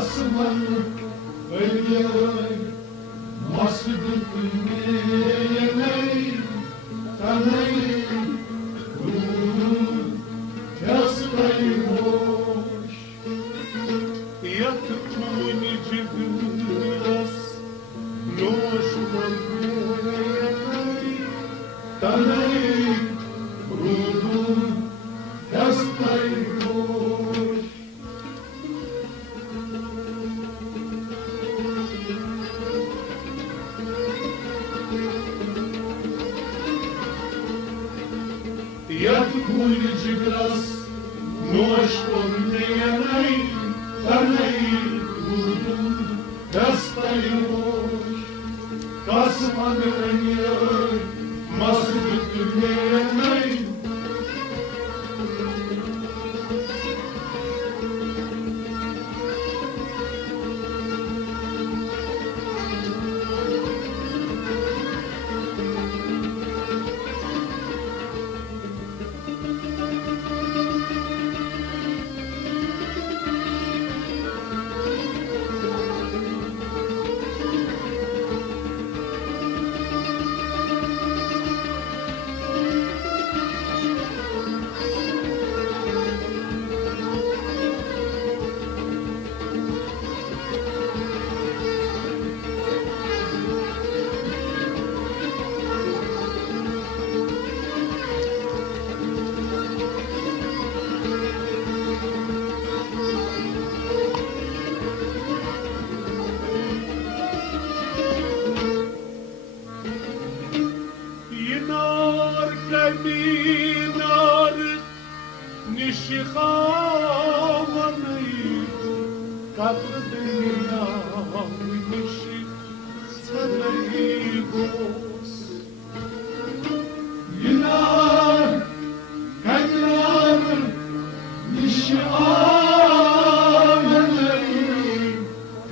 Asmanı ölüyor, masıdır yemeği, tanıyım, ruhum, yastayı boş. Yatıp mınicı biraz, noşman yemeği, tanıyım, ruhum, yastayı boş. Yatıp mınicı biraz, noşman yemeği, tanıyım, ruhum, yastayı boş. Kasmanı ölüyor, masıdır yemeği, ينار كمي نار نشخامني قدرنا نشي سنيبوس ينار كمي نار نشخامني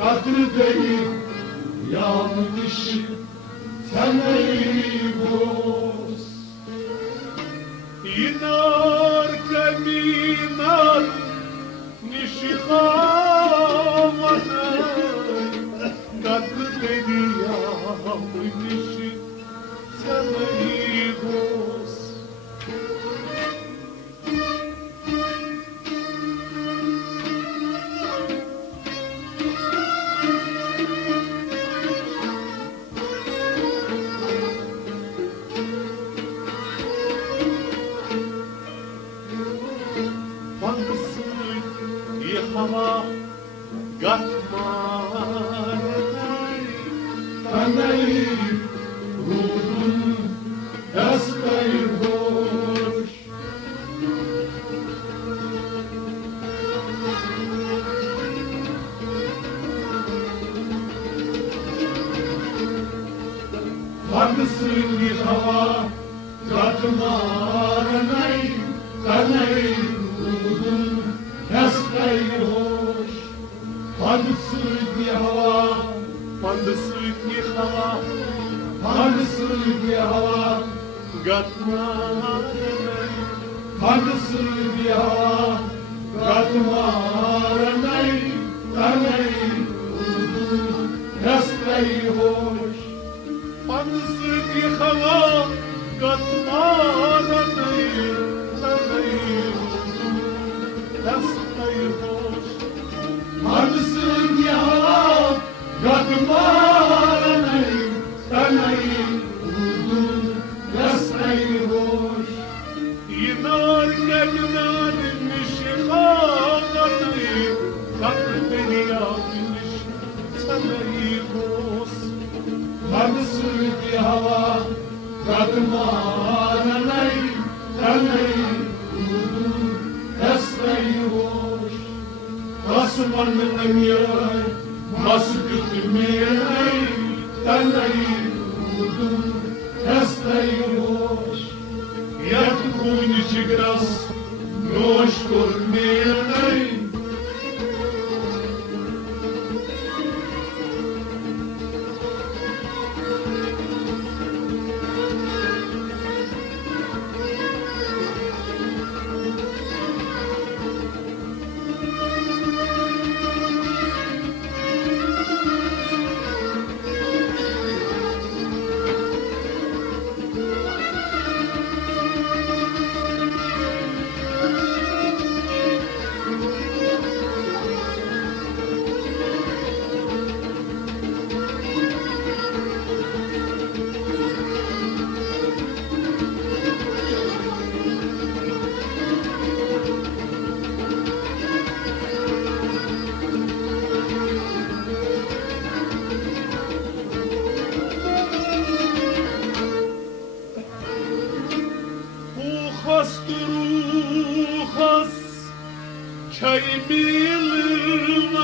قدرنا yanlış seneyboz inar keminar nişihamana katlı beni yanlış seneyboz. Hava gatmanay tanay ruhun yastay boş. Varlısın bir hava gatmanay tanay ruhun yastay boş. Pandısıydı hava, pandısıydı hava, pandısıydı hava, gatmaranay. Pandısıydı hava, gatmaranay, tanay udun, yastay boş. Pandısıydı hava, gatmaranay, tanay udun, yastay boş. Pandısın hava, gatmaranay, tanay udun, yastay boş. İnar gelnar nişihanay, katlı beni yanlış tanay boş. Pandısın hava, gatmaranay, tanay udun, yastay boş. Asmanı emyay, masıdır miyay, tanay udun, yastay boş. Yatıp mınicı biraz, noşkor miyay. bilmedeyim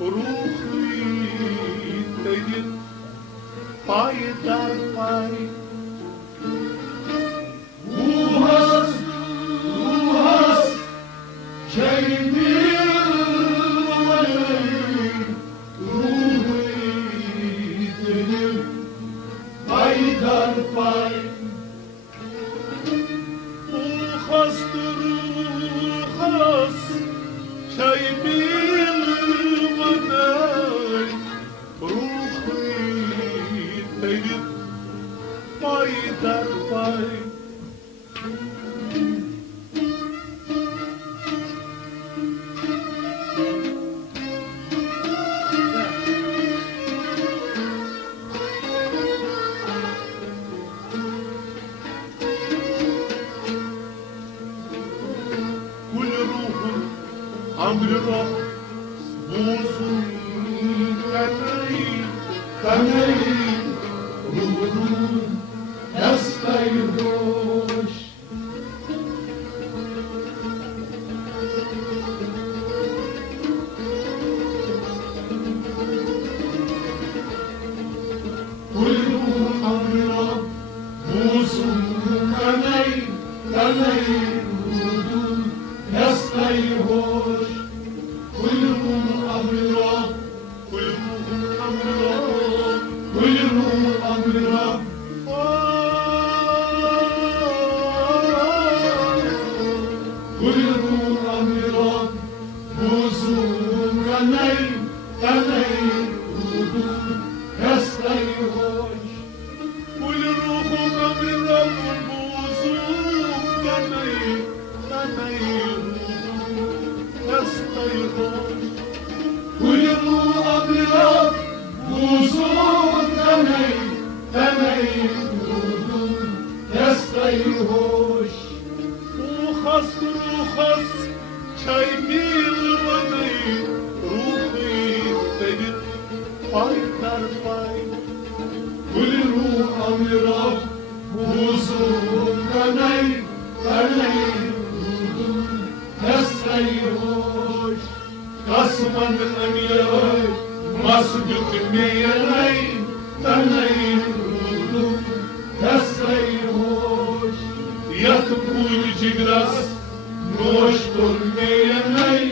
ruhi değil pay dar pay ruhas şey bilmedeyim ruhi değil pay dar pay ruhas şey bilmeden ruhi değil pay dar pay Amri Rab, buzun kaneyi, ruhun yastayı hoş. Kuyruğun Amri Rab, buzun kaneyi, ruhun yastayı hoş. Kuyruğun Amri Rab, kuyruğun Amri Rab, kuyruğun Amri Rab, buzun kaneyi, ruhun yastayı hoş. Kuyruğun Amri Rab, buzun kaneyi, yastayı hoş. Kuyruğu Amri Rab, buzun kaneyi, ruhun yastayı hoş. Ruhas çay bilmedeyim ruhi değil pay dar pay. Kuyruğu Amri Rab, buzun kaneyi, ruhun yastayı hoş. Kasman emiyay, masuduk miyay, ruhun yastayı hoş. Yatıp uyucu biraz, hoş durmayay.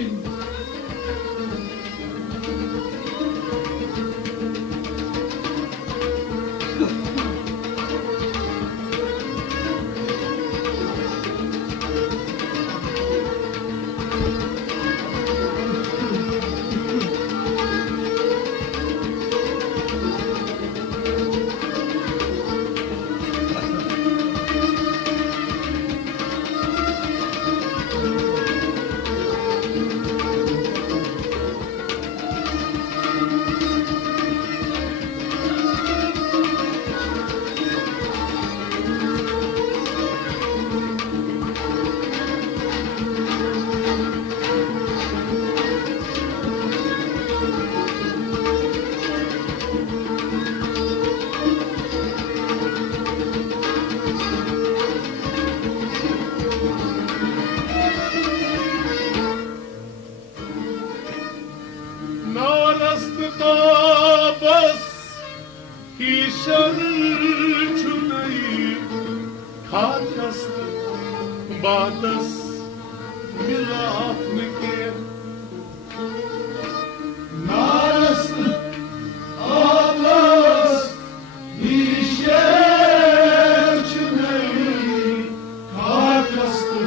Batas milahmike naras alas işerçneyi karkastı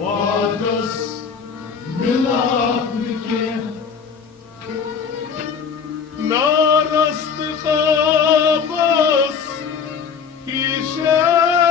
batas milahmike naras tıkabas işerçneyi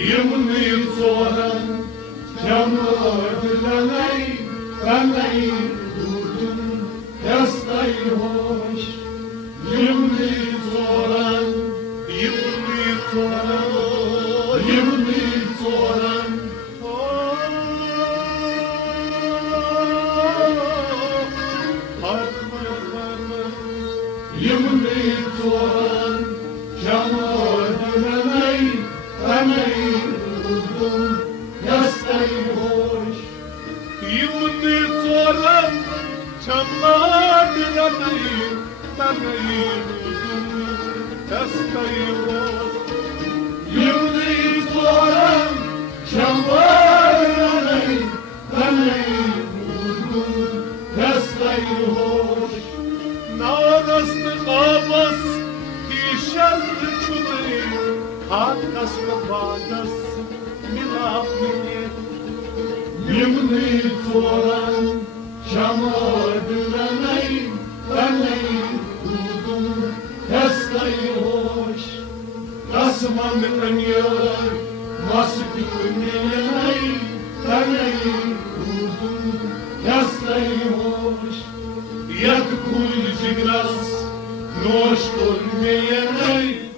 يمني صورا جمود لني فني دودن يستيهوش يمني صورا يمني صورا يمني صورا يمني صورا جمود لني فني دودن يستيهوش يمني صورا جمود لني فني تستيقظ يمضي صورا شوارعي فني تستيقظ نار استقابس في شر شدي حتى استقابس ملاف منيت يمضي صورا شوارعي فني تستيقظ Asman kanıyor, maskeyi taney uzun yastaymış. Yak kulci gras, noş olmayay.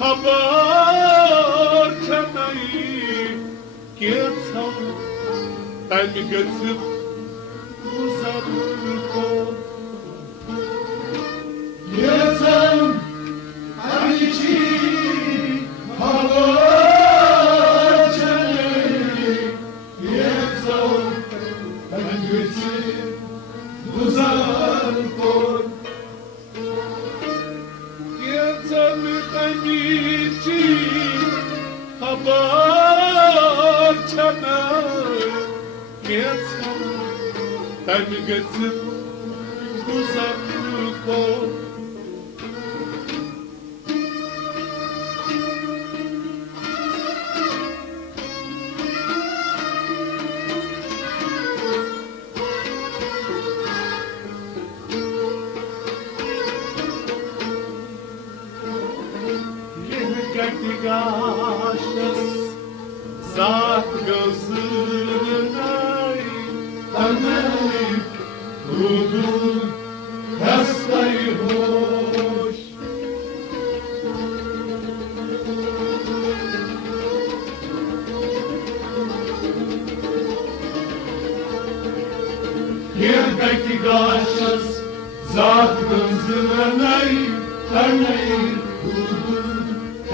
خبر كمي كيتهم المقذب وزبكم كيتهم عيشي خبر كمي كيتهم المقذب وزبكم خميتي خبر تمام كيتهم المقذب وزبكم Gashas zat gözünay tanay rudun hastay hoş Yerdeki gashas zat gözünay tanay rudun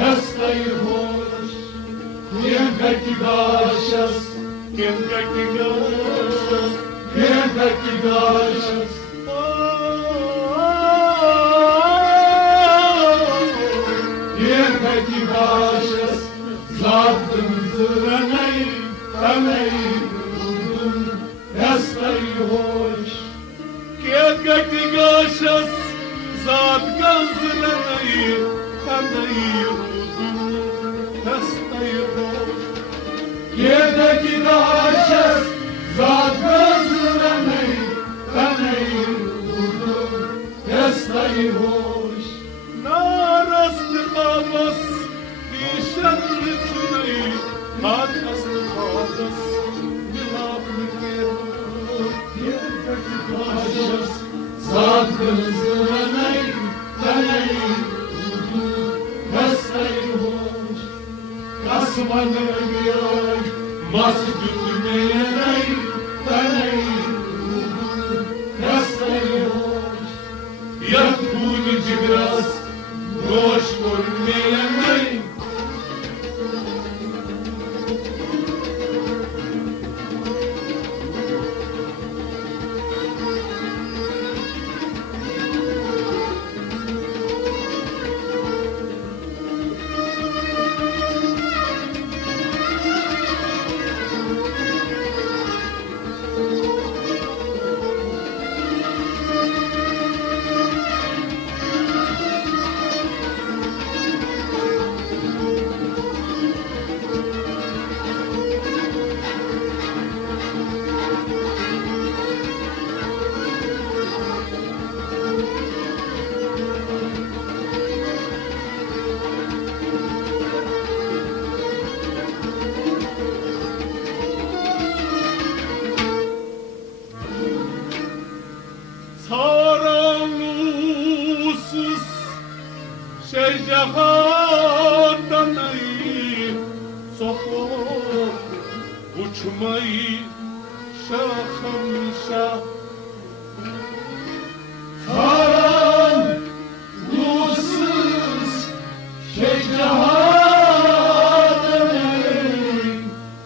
Tastayhoş, kiemkaki gashas, kiemkaki gashas, kiemkaki gashas. Kiemkaki gashas, zaten zıranay, tanay uzun, tastayhoş. Kiemkaki gashas, zaten zıranay, tanay Yerdeki gashas zat gözüne kanayı vurdum Yastayı hoş Narastı kabas Dişarlı tünayı Hatkastı kabas Bilablı gerur Yerdeki gashas zat gözüne kanayı vurdum Yastayı hoş kasmanım yok, masjid meyeney, taney, yastayhoş, yakunici biraz, boş görmeyeney. Saralusuz şecahattan sokup uçmayı şahım şah. Saralusuz şecahattan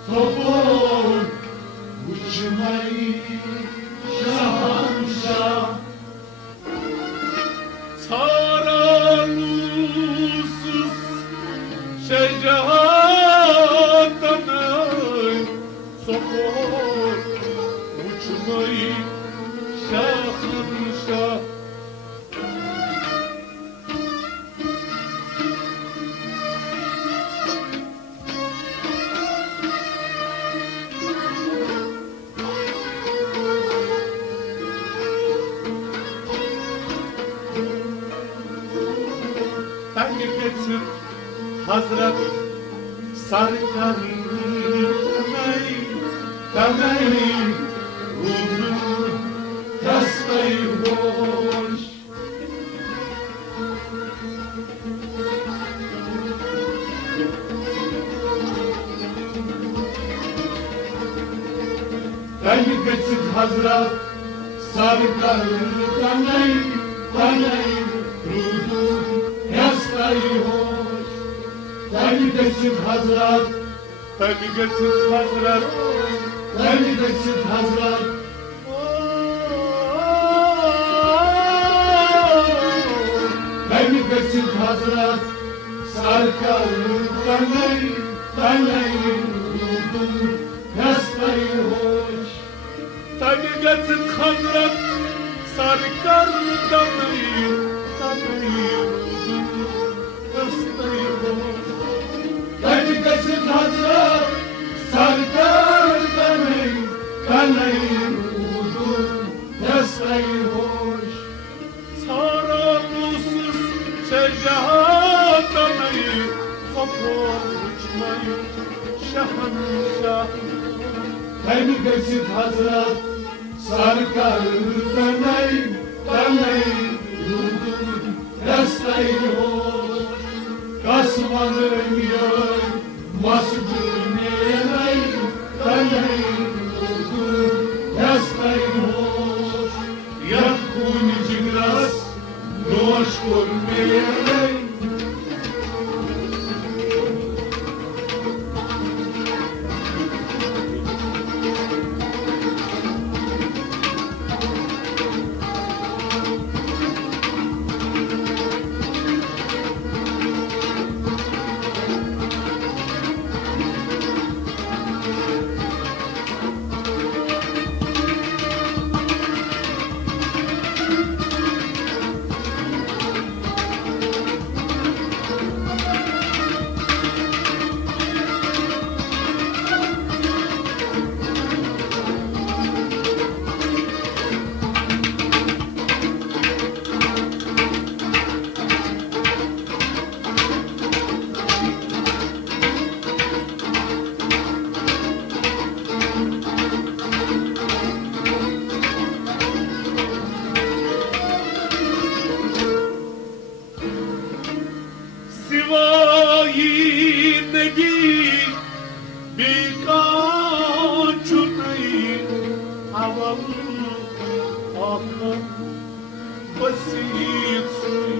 sokup uçmayı şahım şah. Saralusuz şecahattan sokup uçmayı şahım şah. Ben getir Hazret Sarkar Demey Ruhum Yastayı hoş. Ben getir Hazret Sarkar Demey Ruhum Yastayı hoş. Beni getir Hazret, beni getir Hazret, beni getir Hazret. Beni getir Hazret, sarkar beni ruhum yastayı hoş. Beni getir Hazret, sarkar beni ruhum yastayı hoş. Beni getir Hazret, sarkar beni ruhum yastayı hoş. Saralusuz şecahattan sokup uçmayı şahım şah. Beni getir Hazret, sarkar beni ruhum yastayı hoş. Kasmanım yok, masjid meyeney, ruhum yastayı hoş. Yakunici biraz, boş görmeyeney. نبی بیکاچونی اول آخر بسیط سوی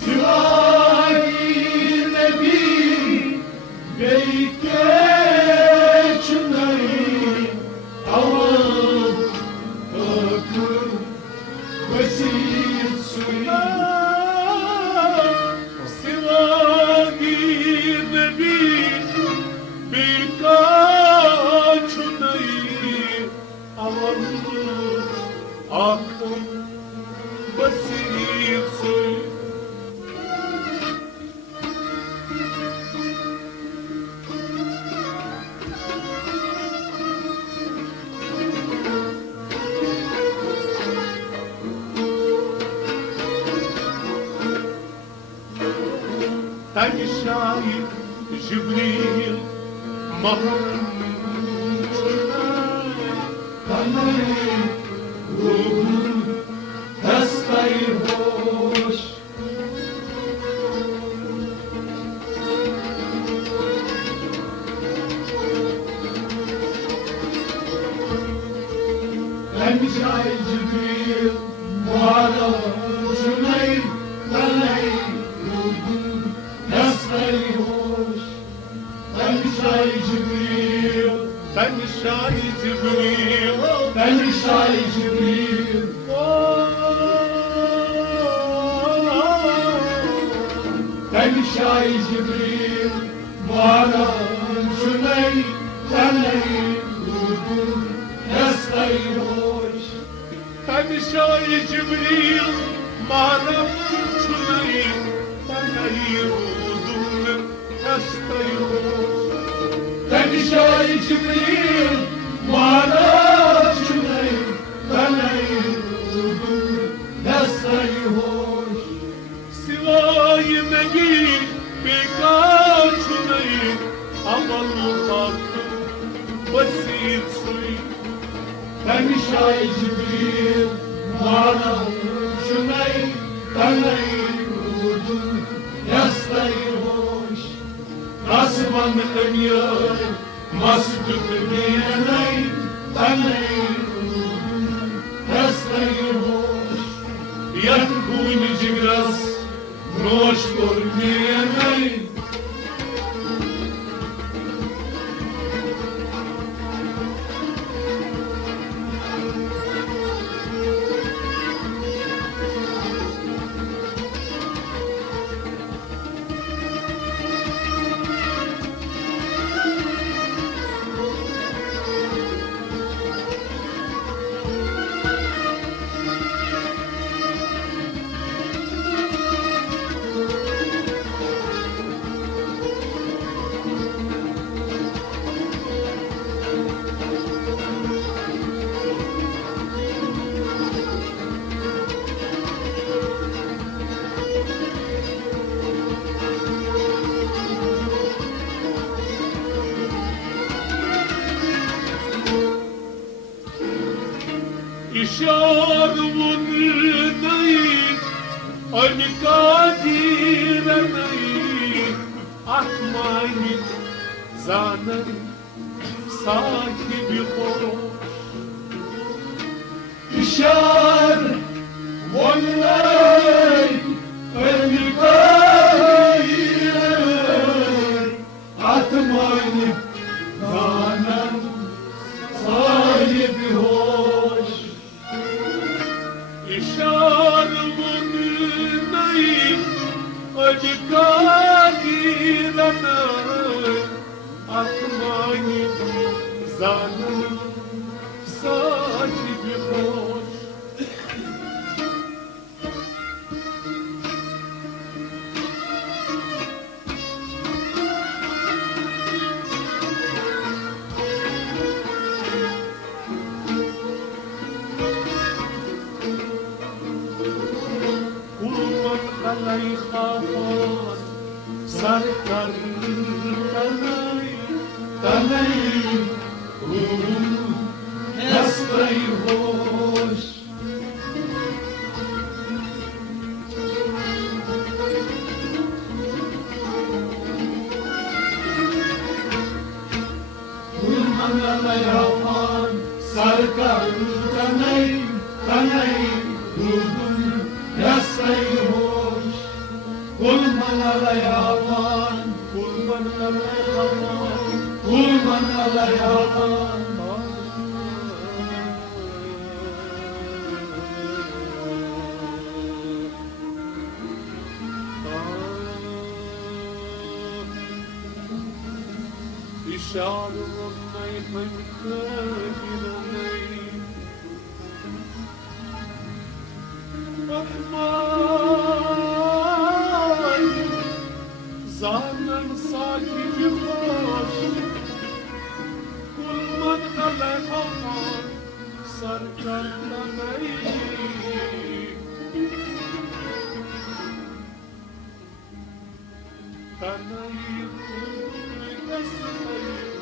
سوای نبی بیکاچونی اول آخر بسیط سوی Aklım basit söyle. Ben şahit Cibril Mahmud هستای خوش همیشه جبریل موالا جنی دلی هستای خوش همیشه جبریل همیشه جبریل همیشه جبریل همیشه جبریل موالا جنی دلی هستای خوش همیشه جبریل موالا جنی دلی هستای خوش همیشه جبریل موالا جنی دلی هستای خوش سوای نبی بیکاچونی اول خاطر بسیط سوی همیشه جبریل موالا جنی دلی هستای خوش آسمان دنیای مسجد میانی دلی هستای خوش یک گوی جگرس نوش برمیانی İşarvunayım, Ali Kadir'anayım, Ahmayim, zanayım, sahibi hoş. İşarvunayım, Ali Kadir'anayım, Ahmayim, zanayım, sahibi hoş. İşarvunayım, Ali Kadir'anayım, Ahmayim, zanayım, sahibi hoş. Alay khafan sarkar tanay hastay hoş Yaman, sarkar tanay, tanay, dudun, yasay hoş. Kulman alayaman, kulman alayaman, kulman alayaman. İşarımay mekkedinay Rahman Zanen sakin hoş Kulman alayaman sarkar tanay Tanay kulun yasay